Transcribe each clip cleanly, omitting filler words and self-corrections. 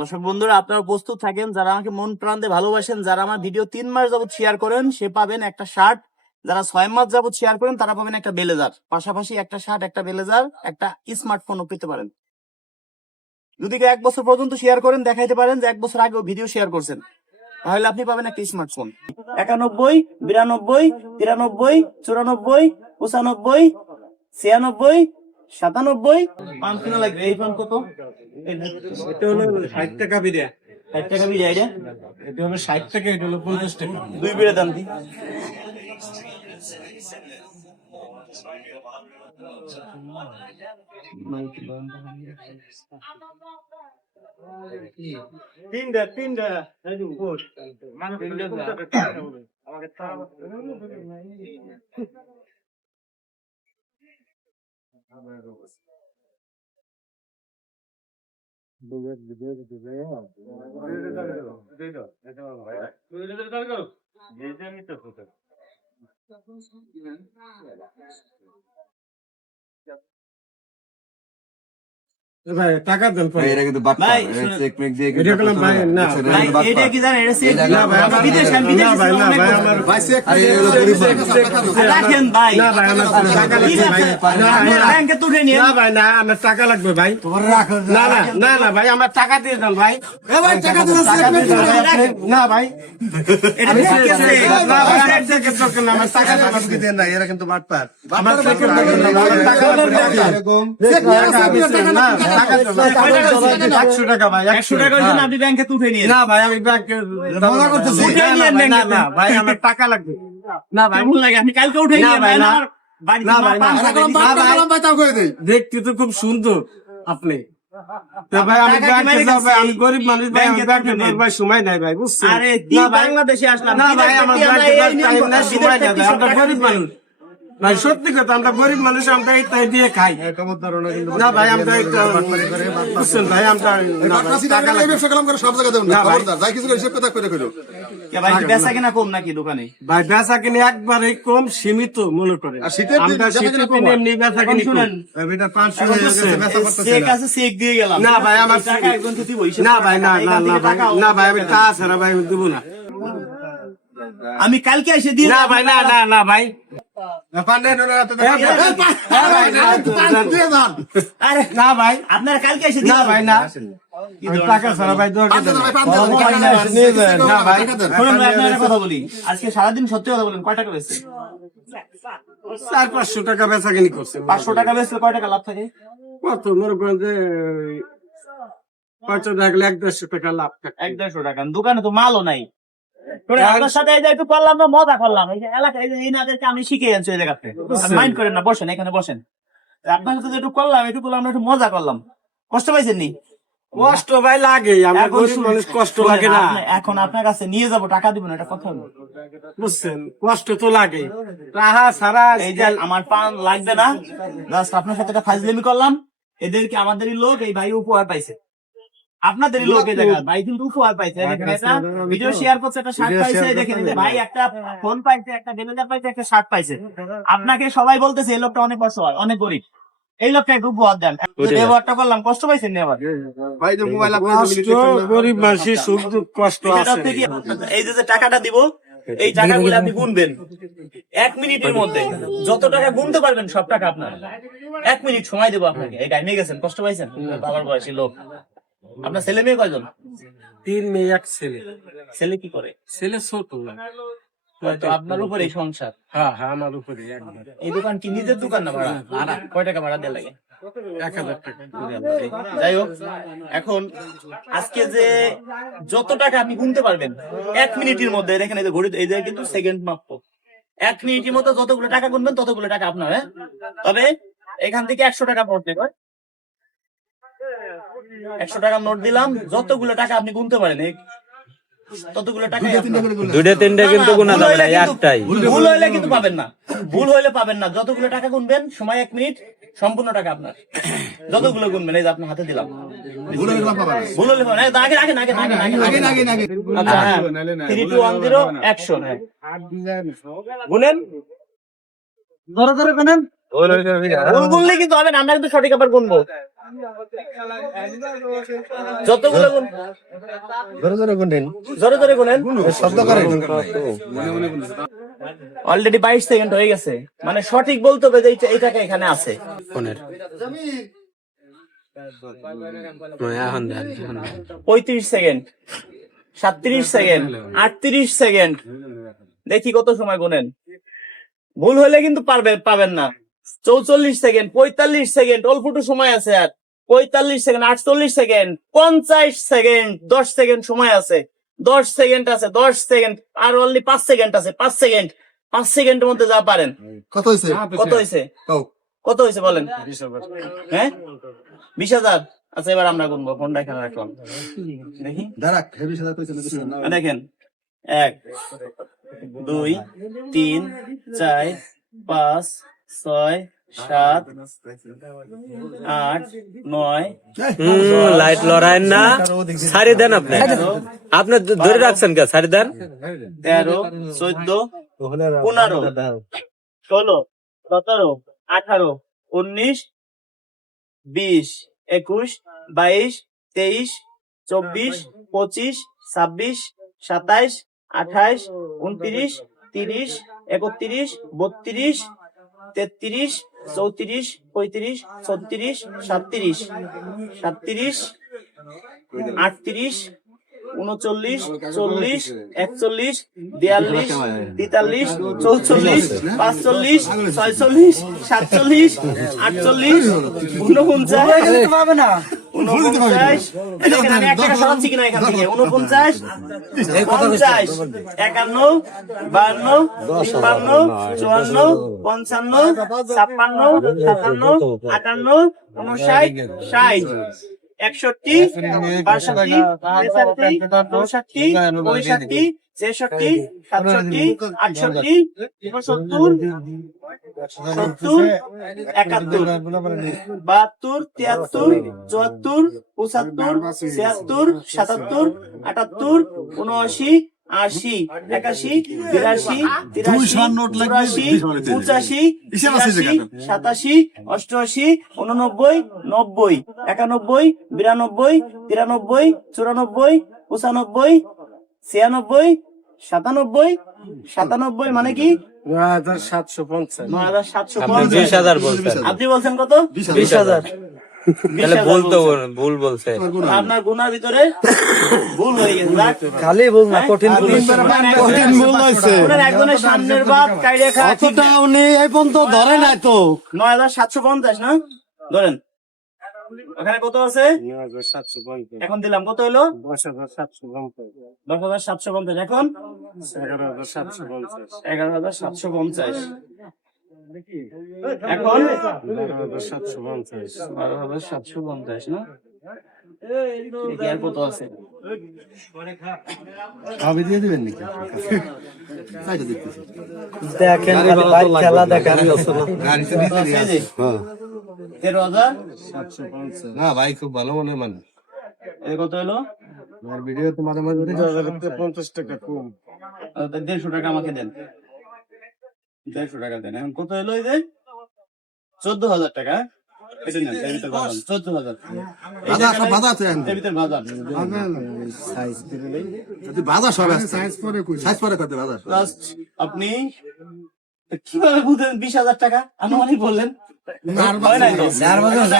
দর্শক বন্ধুরা, আপনারা প্রস্তুত থাকেন। যারা আমাকে মন প্রাণ দিয়ে ভালোবাসেন, যারা আমার ভিডিও 3 মাস যাবত শেয়ার করেন, সে পাবেন একটা শার্ট। যারা 6 মাস যাবত শেয়ার করেন, তারা পাবেন একটা ব্লেজার। পাশাপাশি একটা শার্ট, একটা ব্লেজার, একটা স্মার্টফোনও পেতে পারেন। যদি কেউ 1 বছর পর্যন্ত শেয়ার করেন, দেখাইতে পারেন যে 1 বছর আগেও ভিডিও শেয়ার করছেন, তাহলে আপনি পাবেন একটা স্মার্টফোন। 91, 92, 93, 94, 95, 96, 97। পান কিনা লাগবে। এই পান কত? এটা হলো 60 টাকা বিড়া। 60 টাকা বিড়ি। এটা হলো 60 টাকা, এটা হলো 50 টাকা। 2 বিড়ে দাম দি। তিনটা ভাই টাকা দেন ভাই এটা কিন্তু বাট্টা ভাই, এটা শুনুন। চেক মেক দিয়ে এটা কিন্তু করলাম ভাই, না, বুঝছেন, ভাই, এটা কিন্তু এটা কি জানেন? এটা চেক না ভাই, আমার- বিদেশ না ভাই, না ভাই, আমার আরে এই হলো গরিব মানুষ। রাখেন ভাই। না ভাই, আমার টাকা ঠিক লাগবে আছে, ভাই। না, আপনি না, ব্যাংকে তুলে নিন। না ভাই, না, আমার টাকা লাগবে ভাই। তোমার রাখো না না না না ভাই, আমার টাকা দিয়ে দেন ভাই। টাকা দিন টাকা দিয়ে দেন ভাই। রাখেন। না ভাই, এটা ঠিক আছে। না ভাই, আমার টাকা দরকার না, আমার টাকা দেন। আমার টাকা লাগবে না, আমার টাকা লাগবে। না, টাকা দেন। 100 টাকা ভাই, 100 টাকা হয়েছে না, আপনি ব্যাংকে তুলে নিন। না ভাই, আমি ব্যাংকে মজা করতেছি। উঠে নিয়েন না ব্যাংকে। না ভাই, আমার টাকা লাগবে। না ভাই, কেমন লাগে? আপনি কালকে উঠে না নিয়েন ভাই, ভাই, না। আমার বাড়িতে না মা ভাই, না। পান খাবে, দিতে না হবে। ভাই, দেখতে তো খুব সুন্দর আপনি। তা ভাই, আমি টাকা কি ব্যাংকে মাইরে যাবো ভাই, আমি খাচ্ছি? গরিব মানুষ ভাই, আমি ব্যাংকে ব্যাংকে তুলে যাওয়ার নিন। ভাই সময় নাই ভাই, বুঝছেন? আরে না তিন ভাই, বাংলাদেশে আসলাম। না ভাই, বিদেশ আমার থেকে আমরা ব্যাংকে এই যাওয়ার নিয়ম টাইম করলাম। নাই, বিদেশ সময় থেকে নাই ভাই, আমরা টাকা গরিব দিবেন। মানুষ ভাই, সত্যি কথা, আমরা গরিব মানুষ, আমরা এইটাই দিয়ে খাই। না ভাই, আমরা এটা বুঝছেন ভাই, আমরা টাকা লাগবে। না ভাই, কে ভাই, কি বেচা কিনা কম নাকি দোকানে? ভাই বেচা কিনে একবারে কম, সীমিত মনে করে আমরা শীতের দিনে এমনি বেচা কিনি কম। শুনেন, চেক আছে, চেক দিয়ে গেলাম। না ভাই, আমার টাকা একজন তো দিবই। না ভাই, না না এখান না থেকে ভাই, টাকা না ভাই, আমি তা ছাড়া ভাই আমি দেবো না। আমি কালকে এসে দিয়ে না ভাই, না না না ভাই, আরে না ভাই, আপনারা কালকে এসে না দিয়ে ভাই, না আমি টাকা ছাড়া ভাই দরকার নেই। না ভাই, শুনুন ভাই, আপনার একটা কথা বলি। আজকে সারাদিন সত্যি কথা বলেন, কয় টাকা বেচছে? 400-500 টাকা বেচা কিনি করছে। 500 টাকা বেচলে কয় টাকা লাভ থাকে? কত মনে করেন যে 500 টাকা 1-150 টাকা লাভ থাকে। 1-150 টাকা। দোকানে তো মালও নাই। শুনুন, আপনার সাথে এই যে একটু করলাম না, মজা করলাম। এই যে এলাকায় এই যে এনাদেরকে আমি শিখে আনছি এই জায়গাতে। মাইন্ড করেন না, বসেন, এখানে বসেন। আপনার সাথে একটু করলাম, আমরা একটু মজা করলাম। কষ্ট পাইছেন নি? কষ্ট ভাই লাগে, আমরা এখন গরিব মানুষ, কষ্ট লাগে না, এখন আপনার কাছে নিয়ে যাবো, টাকা দিব না, এটা কথা হলো। বুঝছেন? কষ্ট তো লাগে, টাকা ছাড়া এই যে আমার পান লাগবে না, জাস্ট আপনার সাথে একটা ফাজলামি করলাম। এদেরকে আমাদেরই লোক, এই ভাই উপহার পাইছে। আপনাদেরই লোক, এই জায়গা ভাই কিন্তু উপহার পাইছে। দেখেন, একটা ভিডিও শেয়ার করছে, একটা শার্ট পাইছে। দেখেন, এই যে ভাই একটা ফোন পাইছে, একটা ব্লেজার পাইছে, একটা শার্ট পাইছে। আপনাকে সবাই বলতেছে এই লোকটা অনেক কষ্ট হয়, অনেক গরিব। এই লোকটা একটু উপহার দেন। ব্যবহারটা করলাম, কষ্ট পাইছেন নি আবার? কষ্ট, গরিব মানুষের সুখ দুঃখ কষ্ট এটা আছে। থেকে এই যে টাকাটা দিব, এই টাকাগুলো আপনি গুনবেন 1 মিনিটের মধ্যে। যত টাকা গুনতে পারবেন সব টাকা আপনার। 1 মিনিট সময় দেবো আপনাকে। এই টাইমে গেছেন, কষ্ট পাইছেন? বাবার বয়সী লোক। আপনার ছেলে মেয়ে কয়জন? 3 মেয়ে 1 ছেলে। ছেলে কি করে? ছেলে ছোট না। তো আপনার উপরে এই সংসার। হ্যাঁ হ্যাঁ, আমার উপরে একবার এই দোকান কি নিজের দোকান না ভাড়া? ভাড়া কয় টাকা ভাড়া দেওয়া লাগে? 1000 টাকা। যাই হোক, এখন আজকে যে যত টাকা আপনি গুনতে পারবেন 1 মিনিটের মধ্যে, দেখেন এই যে ঘড়ি, এই যে কিন্তু সেকেন্ড মাপো। 1 মিনিটের মধ্যে যতগুলো টাকা গুনবেন ততগুলো টাকা আপনার। হ্যাঁ, তবে এখান থেকে 100 টাকা পড়তে হয়। 100 টাকার নোট দিলাম, যতগুলো টাকা আপনি গুনতে পারেন ততগুলো টাকা। 2-3টা কিন্তু গোনা যাবে না, একটাই। ভুল হইলে কিন্তু পাবেন না, ভুল হইলে পাবেন না। যতগুলো টাকা গুনবেন, সময় 1 মিনিট, সম্পূর্ণ টাকা আপনার। যতগুলো গুনবেন, এই যে আপনার হাতে দিলাম। ভুল হইলে পাবেন না। আগে আগে আগে আগে আগে। আচ্ছা, হ্যাঁ, 3, 2, 1, 0 অ্যাকশন। হ্যাঁ, গুনেন, ধরে ধরে গুনেন। ভুল গুনলে কিন্তু হবে না, আমরা কিন্তু সঠিক আবার গুনবো। যতগুলো গুণ জোরে জোরে গুনেন। অলরেডি 22 সেকেন্ড হয়ে গেছে, মানে সঠিক বলতে হবে যে এই টাকা এখানে আছে। কোনের এখন দেন, এখন দেন। 35 সেকেন্ড, 37 সেকেন্ড, 38 সেকেন্ড। দেখি কত সময় গুনেন, ভুল হলে কিন্তু পাবেন না। 44 সেকেন্ড, 45 সেকেন্ড, অল্পটু সময় আছে আর। 45 সেকেন্ড, 48 সেকেন্ড, 50 সেকেন্ড, 10 সেকেন্ড সময় আছে, 10 সেকেন্ড আছে, 10 সেকেন্ড আর অনলি 5 সেকেন্ড আছে, 5 সেকেন্ড, 5 সেকেন্ডের মধ্যে যা পারেন। কত হয়েছে? কত হয়েছে? কও। কত হয়েছে বলেন? হ্যাঁ 20,000। আচ্ছা এবার আমরা গুনবো, ফোনটা এখানে রাখলাম, দেখি। দাঁড়াক, হেভি সাদা কইছে না? দেখেন 1 2 3 4 5 6 7 8 9 লাইট লড়াইন না, সারি দেন আপনি। আপনি ধরে রাখছেন কে? সারি দেন। 13 14 15 16 17 18 19 20 21 22 23 24 25 26 27 28 29 30 31 32 33 34 35 36 37 37 38 39 40 41 42 43 44 45 46 47 48 49 পাবে না। 49 দেখেন আমি 1 টাকা সরাচ্ছি কিনা এখান থেকে। 49 50 51 52 53 54 55 56 57 58 59 60 61 62 63 64 65 66 67 68 70 70 71 72 73 74 75 76 77 78 79 80 81 82 83 84 85 86 87 88 89 90 91 92 93 94 95 96 97 97 মানে কি 9,750 আপনি 20,000 বলছেন, আপনি বলছেন কত? 20,000। তাহলে ভুল বলছে। আপনার গুনার ভিতরে ভুল হয়ে গেছে। যাক। খালি ভুল না, কঠিন ভুল। কঠিন ভুল হয়েছে। একজনের সামনের বাদ কাইড়ে খায়, ঠিক না? উনি এই পর্যন্ত ধরে নাই তো। 9,750 না? ধরেন ওখানে কত আছে? 9,750 এখন দিলাম কত হলো? 10,750 10,750। এখন 11,750 11,750। এখন 12,750 12,750 না? দেখি আর কত আছে? আমি দিয়ে দিবেন নাকি? সাইডে দেখতেছি। দেখেন খেলা দেখেন। গাড়িতে দিতে এই যে, 13,000। 750 না ভাই, খুব ভালো মনে মানে। এই কত হলো? আমার ভিডিও তো মাঝে মাঝে 50 টাকা কম 150 টাকা আমাকে দেন, 150 টাকা দেন। এখন কত হলো? এই যে 14,000 টাকা। এটা নেন, এর ভিতর বাজার 14,000। এই বাজার সব টাকাটাই- বাজার আছে এখন। এর ভিতর বাজার যদি বাজার সব আছে। সাইজ পরে করতে বাজার। জাস্ট আপনি কিভাবে বুঝলেন 20,000 টাকা আনুমানিক বললেন? হয় নাই তো?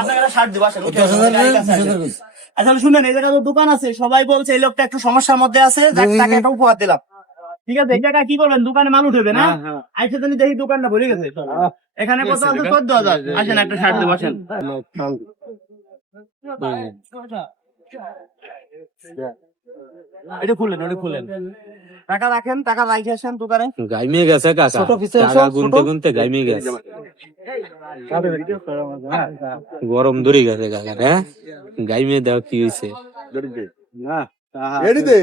আপনাকে একটা শার্ট দিব, আসেন, উঠে আসেন, গাড়ির কাছে আসেন। আচ্ছা শুনেন, এই জায়গায় তো দোকান আছে, সবাই বলছে এই লোকটা একটু সমস্যার মধ্যে আছে, যাক তাকে একটা উপহার দিলাম। ঠিক আছে, এই জায়গায় কি করবেন? দোকানে মাল উঠবে না? আইসে জানি দেখি দোকানটা ভরে গেছে। এখানে কত আছে? 14,000। আসেন একটা শার্ট দিব, আসেন। এটা খুলেন, ওটা খুলেন। টাকা রাখেন, টাকা রাখে আসেন দোকানে। গাইমে গেছে কাকা, টাকা গুনতে গুনতে গাইমে গেছে, গরম ধরে গেছে কাকা। হ্যাঁ গাইমে দাও কি হয়েছে? এডিতে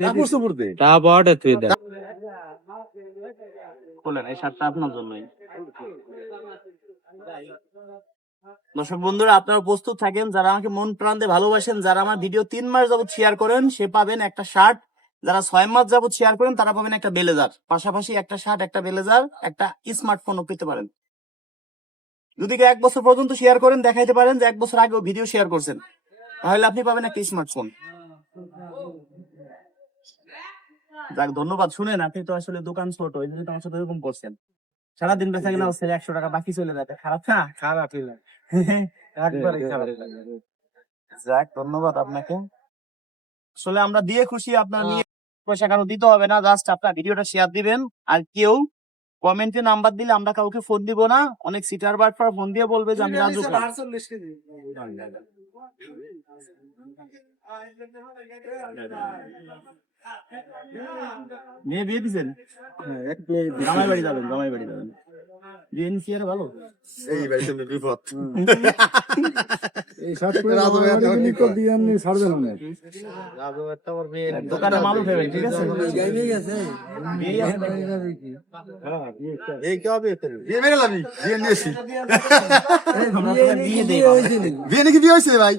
কাপড় চোপড় দে। তা বটে তুই দেখ। খুলেন, এই শার্টটা আপনার জন্যই। দর্শক বন্ধুরা, আপনারা প্রস্তুত থাকেন, যারা আমাকে মন প্রাণ দিয়ে ভালোবাসেন, যারা আমার ভিডিও 3 মাস যাবত শেয়ার করেন, সে পাবেন একটা শার্ট। যারা 6 মাস যাবত শেয়ার করেন, তারা পাবেন একটা ব্লেজার। পাশাপাশি একটা শার্ট, একটা ব্লেজার, একটা স্মার্টফোনও পেতে পারেন। যদি কেউ 1 বছর পর্যন্ত শেয়ার করেন, দেখাইতে পারেন যে 1 বছর আগেও ভিডিও শেয়ার করছেন, তাহলে আপনি পাবেন একটা স্মার্টফোন। যাক, ধন্যবাদ। শুনেন, আপনি তো আসলে দোকান ছোট, এই জন্য তো আমার সাথে এরকম করছেন। সারাদিন বেচা কিনা হচ্ছে 100 টাকা বাকি চলে যাবে, খারাপ না? খারাপ একবারে খারাপ। যাক, ধন্যবাদ আপনাকে। আসলে আমরা দিয়ে খুশি, আপনার নিয়ে পয়সা কারো দিতে হবে না, জাস্ট আপনার ভিডিওটা শেয়ার দিবেন। আর কেউ কমেন্টে নাম্বার দিলে আমরা কাউকে ফোন দিব না। অনেক সিটার বাটপার ফোন দিয়ে বলবে যে আমি রাজু খান। মেয়ে বিয়ে দিছেন? জামাই বাড়ি যাবেন, জামাই বাড়ি যাবেন। বিয়ে নিছি আর ভালো। এই বাড়িতে বিপদ। দোকানে মাল উঠাবেন, ঠিক আছে? বিয়ে মেরে লাবি, বিয়ে নিয়েছি। বিয়ে দেই। বিয়ে নাকি বিয়ে হয়েছে ভাই?